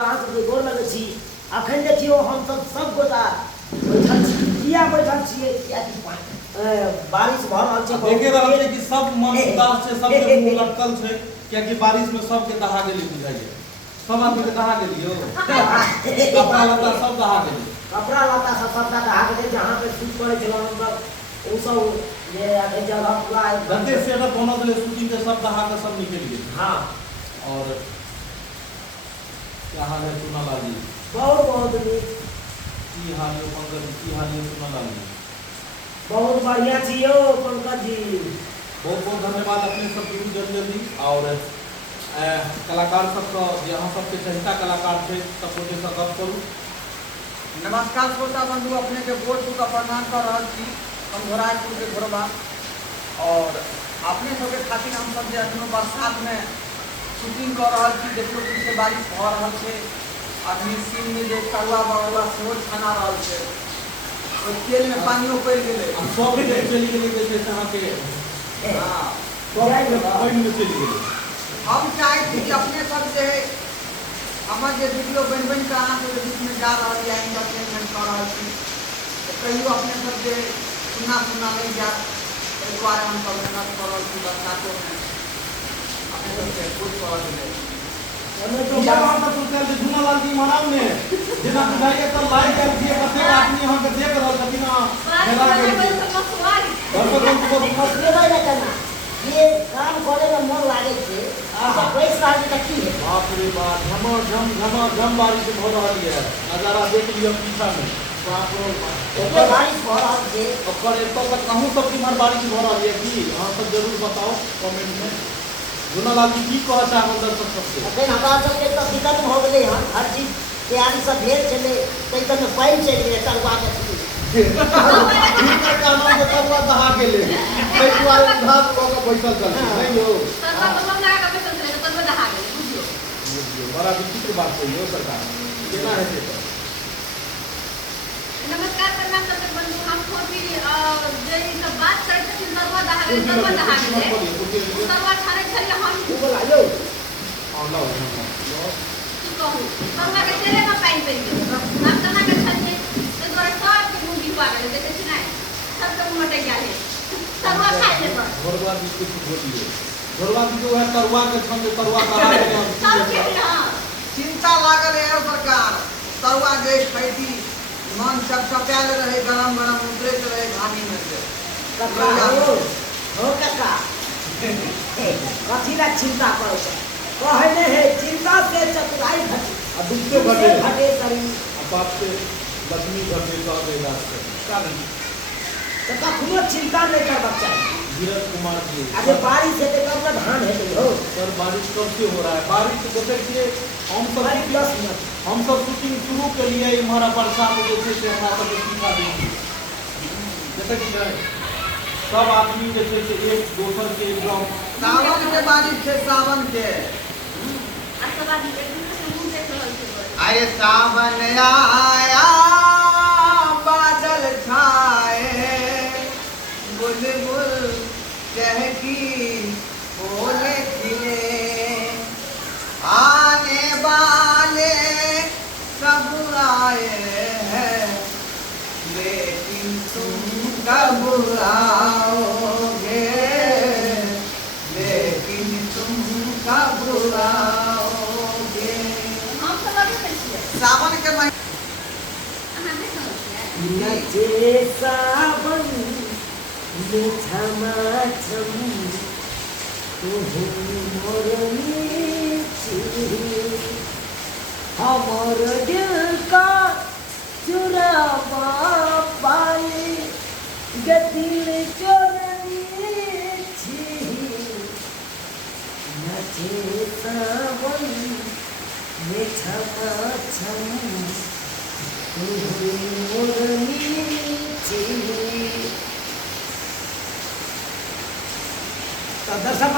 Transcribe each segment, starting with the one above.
गोर लगे छी अखन देखियो हम सब गोटा बैठल छी किया बैठल छियै किया कि बारिश भ रहल छै देखे रहल छै कि सब मन उदास छै सबके मुंह लटकल छै किया कि बारिश में सबके दहा गेली बुझाइए सब आदमी के दहा गेलियो कपड़ा लत्ता सब दहा गेली कपड़ा लत्ता सब दहा गेली जहां पे शूट करे छलो हम सब ओ सब जे आगे जगह पूरा गंदे सेटअप बनल रहे शूटिंग के सब दहा के सब निकल गए। हां और क्या हाल है सोनालाल जी? बहुत नीक की हाल है पंकज जी? की हाल है सोनालाल जी? बहुत बढ़िया छी यो पंकज जी। बहुत बहुत धन्यवाद अपने सब जुड़ू जल्दी और कलाकार सब यहाँ सबके चहिता कलाकार थे सब गोटे से गप करूँ। नमस्कार श्रोता बंधु अपने के गोर छू का प्रणाम कर रहा छी हम घोरापुर के घोरबा और अपने सबके खातिर हम सब जे अखनो बरसात में शूटिंग कर रहा छी देखियो पीछे बारिश भ रहल छै आदमी सीन में जे करुआ बाबा सेहो खाना रहल छै ओ तेल में पानियो पड़ गेलै सब के चली गेली देखे से अहाँ के हां सब पानी में चली गेली। हम चाहे छी कि अपने सब जे हमर जे वीडियो बन के अहाँ सबके बीच में जा रहल है एंटरटेनमेंट कर रहल छी तो कहियो अपने सब जे सुना नहीं जा एहि दुआरे हम सब मेहनत कर रहल छी बरसातों में अपने सबके कुछ कर देबै हमें तो बात तो चल सोनालाल जी महाराज ने जेना बुझाइए तो लाइक कर दिए कते आदमी हम के देख रहल छथिन मेला के दर्शक को मसले भाई ना करना ये काम करे में मन लागे छे ऐसा पैसा लागे त की है बाप रे बाप झम बारिश हो रही है नजारा देख लियो पीछा में बाप रे ओकर बारिश भ रहल छे ओकर एतो तक कहूं सब की बारिश हो रही है की हां सब जरूर बताओ कमेंट में। सोनालाल जी की कह चाहब दर्शक सबसे? अखन हमरा सबके तो दिक्कत भ गेलै हन हर चीज तैयारी सब भेल छलै तै तक में पानी चलि गेलै करवा के इनका नाम के तबला दहा गेले एहि दुआरे विभाग लोग बैसल चल नहीं हो सरकार बम लगा के बैसल छलै तब दहा गेलै बुझियो बड़ा विचित्र बात है यो सरकार केना हेतै तो। नमस्कार प्रणाम दर्शक बंधु हम छोटी जे ई सब बात करै छथिन सरवा दहा गेलै सरवा छाड़ै छलियै हम बोला यो लो की कहू सरवा के तेरे में पानी पड़ि गेलै हम तना के छलियै ते द्वारा सब के मुंह दिखवा गेलै देखै छी नै सब के मुंह मटै गेलै सरवा खाइ ले बस घोरवा जी कुछ बोलिए घोरवा जी जो है तरुआ के छन तरुआ दहा गेलै सब के हां चिंता लागल है सरकार तरुआ जे खैती मन चपचपायल रहे गरम उतरैत रहे घानी में से कका हो कका कथी ला चिंता करै छै कहने है चिंता से चतुराई घटे अदुष्टे घटे घटे करी बाप से लक्ष्मी घटे का देगा से का नहीं तो कखनो चिंता नहीं करबाक चाहिए। धीरज कुमार जी अरे बारिश हेतै तब ना धान हेतै हो सर बारिश कब से हो रहा है बारिश को देखिए हम सब शूटिंग शुरू के लिए हमारा वर्षा में जैसे से हमारा सब सीखा देंगे जैसे कि सब आदमी जैसे कि एक दोसर के एकदम सावन के बारिश है सावन के अस्तवादी एक दूसरे से मुंह देख रहल छै आए सावन आया बादल छाए बुलबुल चहकी फूल खिले आने वाले सब आए हैं लेकिन तुम कब आओगे लेकिन तुम कब आओगे हम सब लगे छियै सावन के महीना अहाँ नहीं समझिए नचे सावन में छमाछम तुहु मोरनी छी हमर दिल का चुरावा पाई गदिल चोरनी छी नचे सावन में छमाछम तुहु मोरनी छी। दर्शक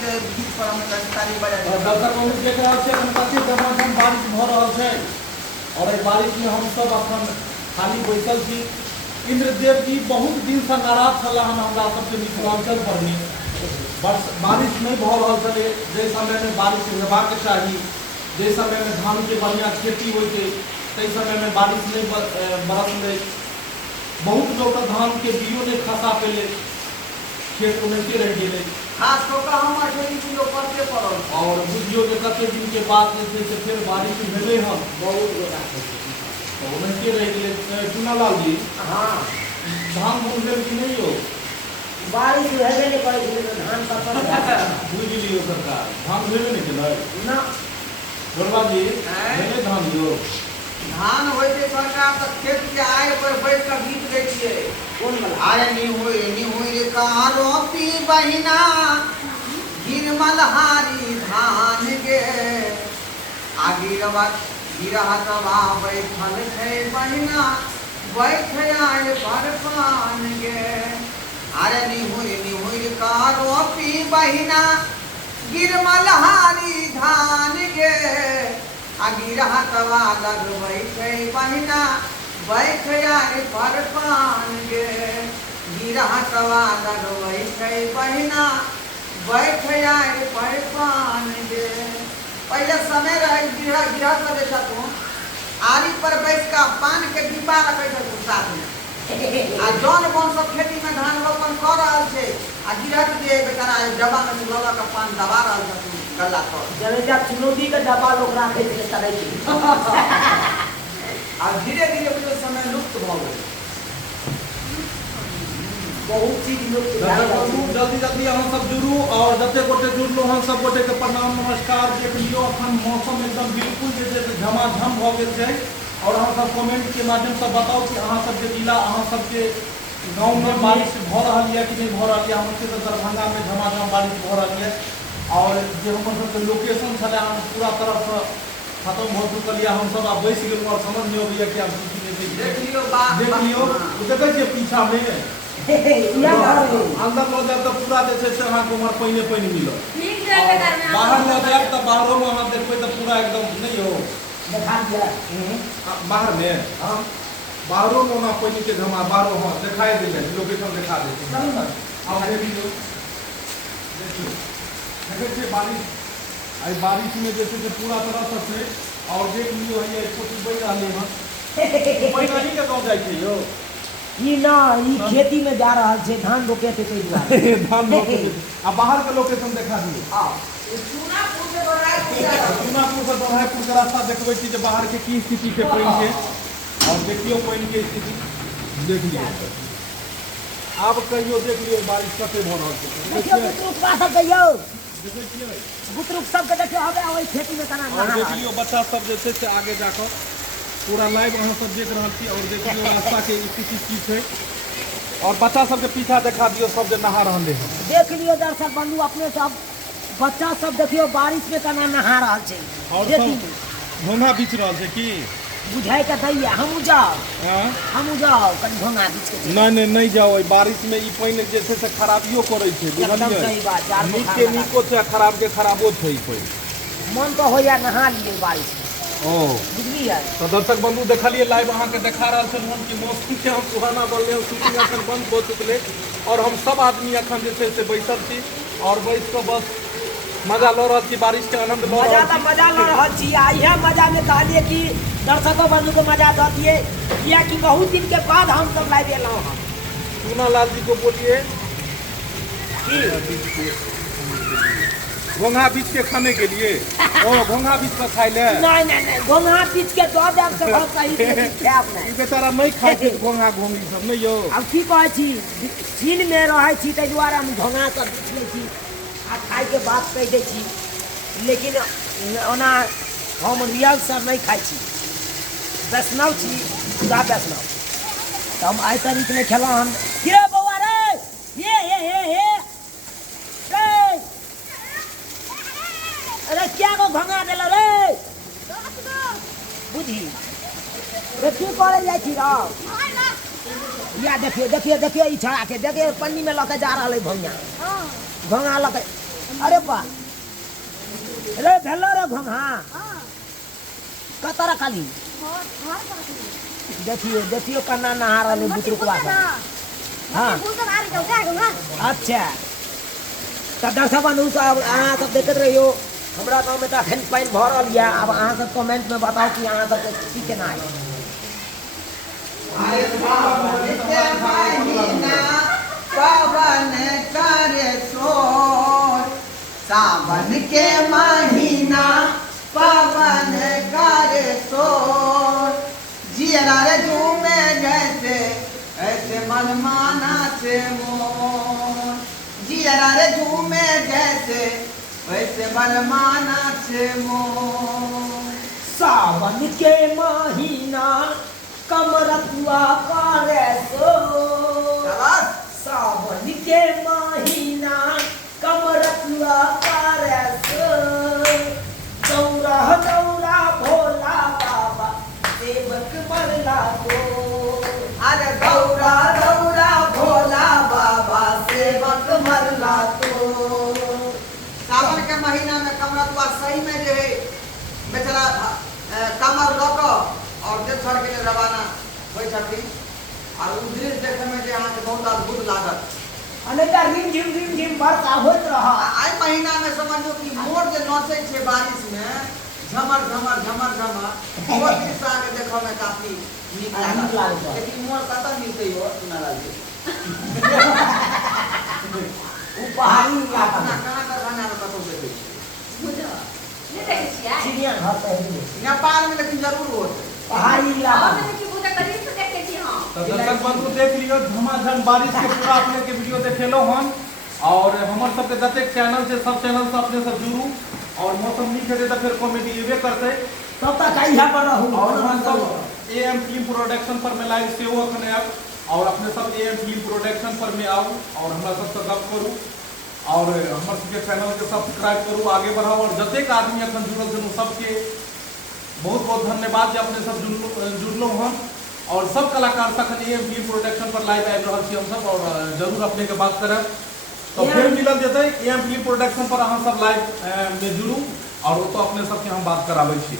के बीच पर हम ताली बजा दर्शक बंधु देख रहल छै कते दमादम बारिश भ रहल छै और एहि बारिश में हम सब अपन खाली बैसल छी। इंद्रदेव जी बहुत दिन से नाराज छला हमरा सबके मिथिलांचल पर में बारिश नहीं भ रहल छलै जे समय में बारिश हेबाक चाही जे समय में धान के बढ़िया खेती होई छै तई समय में बारिश नहीं बरसले, बहुत लोग धान के बियो नहीं खसा पेले, खेत उनके रह गए। खास कऽ के हमर खेती लोग करते पड़ल। और बुझियो जे कते दिन के बाद जे छै से फिर बारिश भेले हन, बहुत गोरा तो उनके रह गए। चुनालाल जी, हाँ धान बुन लेल कि नहीं हो? बारिश हेबे नहीं करे छै तो धान पकड़ बुझ लियो सरकार, धान भेबे नहीं केलै ना। गोरबा जी हैं? भेले धान यो? धान होइ छै सरकार तऽ खेत के आइ पर बैठ कऽ गीत गै छियै। कौन वाला? आरे निहुर कारो पी बहिना गिरमल हारी धान गे आ गिरहतवा बैठल छै बहिना बैठ आए पर पान गे। अरे निहुर कारो पी बहिना गिरमल हारी धान गे आ गिरहतवा लगबै छै बहिना बैठ आए पर पान गे। गिरहतवा लगबै छै बहिना बैठ आए पर पान गे। पहले समय रहे गिरह सब छथुन आरी पर बैठ का पान के डिब्बा रखे छथुन साथ में आ जौन बोन सब खेती में धान रोपण कर रहल छै आ गिरह के बेचारा डब्बा में से लगा के पान दबा रहल छथुन गल्ला पर। जनेजा चुनौती के डब्बा लोग राखे छै तरह के। आ धीरे धीरे वो समय लुप्त भ गए। बहुत चीज लुप्त भए दर्शक गेल बंधु छै। जल्दी जल्दी अहाँ सब जुड़ू और जते गोटे जुड़लो हन सब गोटे के प्रणाम नमस्कार। देख लियो अखन मौसम एकदम बिल्कुल जे छै से झमाझम भ गेल छै और अहाँ सब कमेंट के माध्यम से बताओ कि अहाँ सब के जिला अहाँ सब के गांव में बारिश भ रहल है कि नहीं भ रहल है। हमर के तो दरभंगा में झमाझम बारिश भ रहल है और जे हमर सब के लोकेशन छले हम पूरा तरफ से खत्म भ चुकल है। हम सब अब बैस गेल और समझ नहीं अबैया कि अब की देख लियो देख लियो देखे छियै पीछा में या घर में अंदर लो जाए तो पूरा जे छै से अहाँ के उमर पानी मिलत। ठीक है बेटा मैं बाहर लो जाए तो बाहरों में अहाँ देखबै तो पूरा एकदम नहीं हो देखा दिया। बाहर में हाँ बाहरों में ना पानी के जमा बाहरों हाँ दिखाई देले लोकेशन दिखा दे छै। चलू ना। अब देख लियो देखियो देखे छियै बारिश आई बारिश में जे छै से पूरा तरह से छै और देख लियो है छोटी बन रहले हन पानी के गांव जाय छै यो ई ना ई खेती में जा रहल छै धान रोके के तै दुआरे। धान रोपे आ बाहर के लोकेशन दिखा दियो। हां चुनापुर से बराबर चुनापुर से दोहाईपुर के रास्ता देखबै छी जे बाहर के की स्थिति छै पानी के और देखियो पानी के स्थिति देख लियो। आब कहियो देख लियो बारिश कते भ रहल छै। देखियो बुतरुक का सब कहियो देखै छियै बुतरुक सब के देखियो हबे ओइ खेती में केना और नहा देख लियो बच्चा सब जे छै से आगे जाकर पूरा लाइव अहाँ सब देख रहल छी और देख लियो रास्ता के स्थिति की छै और बच्चा सब के पीछा दिखा दियो सब जे नहा रहले हैं। देख लियो दर्शक बंधु अपने सब बच्चा सब देखियो बारिश में केना नहा रहल छै और खेती सब में घोंघा बीच रहल छै की बुझाई के दैया हमू जाओ हां हमू जाओ कनी घोंघा बीच के नहीं जाओ बारिश में ई पानी जे छै से खराबियो करे छै एकदम सही बात यार नीक के नीको छै खराब के खराबो छै ई पानी। मन तो होया नहा लिए बारिश में ओ बुझलियै। तो दर्शक बंधु देखलिए लाइव अहाँ के देखा रहल छै मन की मौसम के हम सुहाना बोलले शूटिंग अखन बंद हो चुकले और हम सब आदमी अखन जे छै से बैसल छी और बैस के बस मजा ल रहल छी बारिश के आनंद ल रहल छी। मजा ल रहल छी आ इहे मजा में कहलिए कि दर्शकों बंधु को मजा दऽ दिए किया कि बहुत दिन के बाद हम सब लाइव एलहुं हम। चुनालाल जी को बोलिए की घोंघा बीच के खाने के लिए ओ घोंघा बीच का खाई ले नहीं घोंघा बीच के दऽ देब से बहुत सही से खायब ई नहीं। बेचारा नहीं खाई छै घोंघा घोंघी सब नहीं यो। अब की कहै छी चीन में रहै छी ताहि दुआरे हम घोंघा सब बीच लै छी आ खाय के बात कहि दै छी लेकिन ओना हम रियल सर नहीं खाइ छी वैष्णव छी पूरा वैष्णव तो हम आइ तारीख में खेलौं हम कि रे बौआ रे हे अरे क्या को भंगा देल रे बुझी रे की करे जाइ छी राव या देखियो ई छड़ा के देखियो पन्नी में लके जा रहल है भंगा भंगा लके अरे बा रे भेलो रे भंगा कतरा खाली देखियो कन्ना नहा रहल है बुतरुकवा हाँ अच्छा तो दर्शक बंधु सब अहाँ सब देखते रहियो हमरा गाँव में तो अखन पानि भरल यऽ। अब अहाँ सब कमेंट में बताओ कि अहाँ सबके स्थिति केना है। पवन करे शोर, सावन के महीना पवन करे शोर, जियरा रे झूमे जैसे ऐसे मनमाना से मोर, जियरा रे झूमे जैसे वैसे मनमाना से मोर। सावन के महीना कमरतुआ करे सोर, शाबाश। सावन के महीना कमरतुआ करे सोर, दौरा दौरा भोला बाबा सेवक मरला को। अरे दौरा दौरा भोला बाबा सेवक मरला तो। सावन के महीना में कमरतुआ सही में जो है बेचारा कमर लग और देव छड़ के लिए रवाना हो छथिन। और उ दृश्य देखे में जे अहाँ के बहुत अद्भुत लागत। अनेका रिम झिम वर्षा होइत रहा। आई महीना में समझो कि मोर जे नाचे छे बारिश में झमर झमर झमर झमर, वो दृश्य आके देखो में काफी नीक लागत। लेकिन मोर कतऽ मिलतै हो सुना लागे। उ पहाड़ी इलाका अपना में कहाँ का खाना में कतौ देखे छी। बुझो ये देखे छियै चिड़ियाघर पे है। नेपाल में लेकिन जरूर होत। पहाड़ी इलाका और में देखे छी बुझो करीब से देखे छी हम। तो दर्शक बंधु देख लियो झमाझम बारिश के पूरा अपने के वीडियो देखेलो हम। और हमर सबके जतेक चैनल छै सब चैनल से अपने सब जुड़ू। और मौसम नीक हेतै तो फिर कॉमेडी एबे करतै। तब तक यहाँ पर रहू। और हम सब एएम फिल्म प्रोडक्शन पर में लाइव सेहो अखन आयब। और अपने सब एएम फिल्म प्रोडक्शन पर में आउ और हमरा सबसे गप करू और हमर सबके चैनल के सब्सक्राइब करू, आगे बढ़ाऊ। और जतेक आदमी अखन जुड़ल छनु सबके बहुत बहुत धन्यवाद जे अपने सब जुड़लहुँ हम। और सब कलाकार तखन एएम फिल्म प्रोडक्शन पर लाइव आबि रहल छी हम सब। और जरूर अपने के बात करब तो फिर मिलल जेतै। एएम फिल्म प्रोडक्शन पर अहाँ सब लाइव में जुड़ू और ओतऽ अपने सबके हम बात कराबै छी।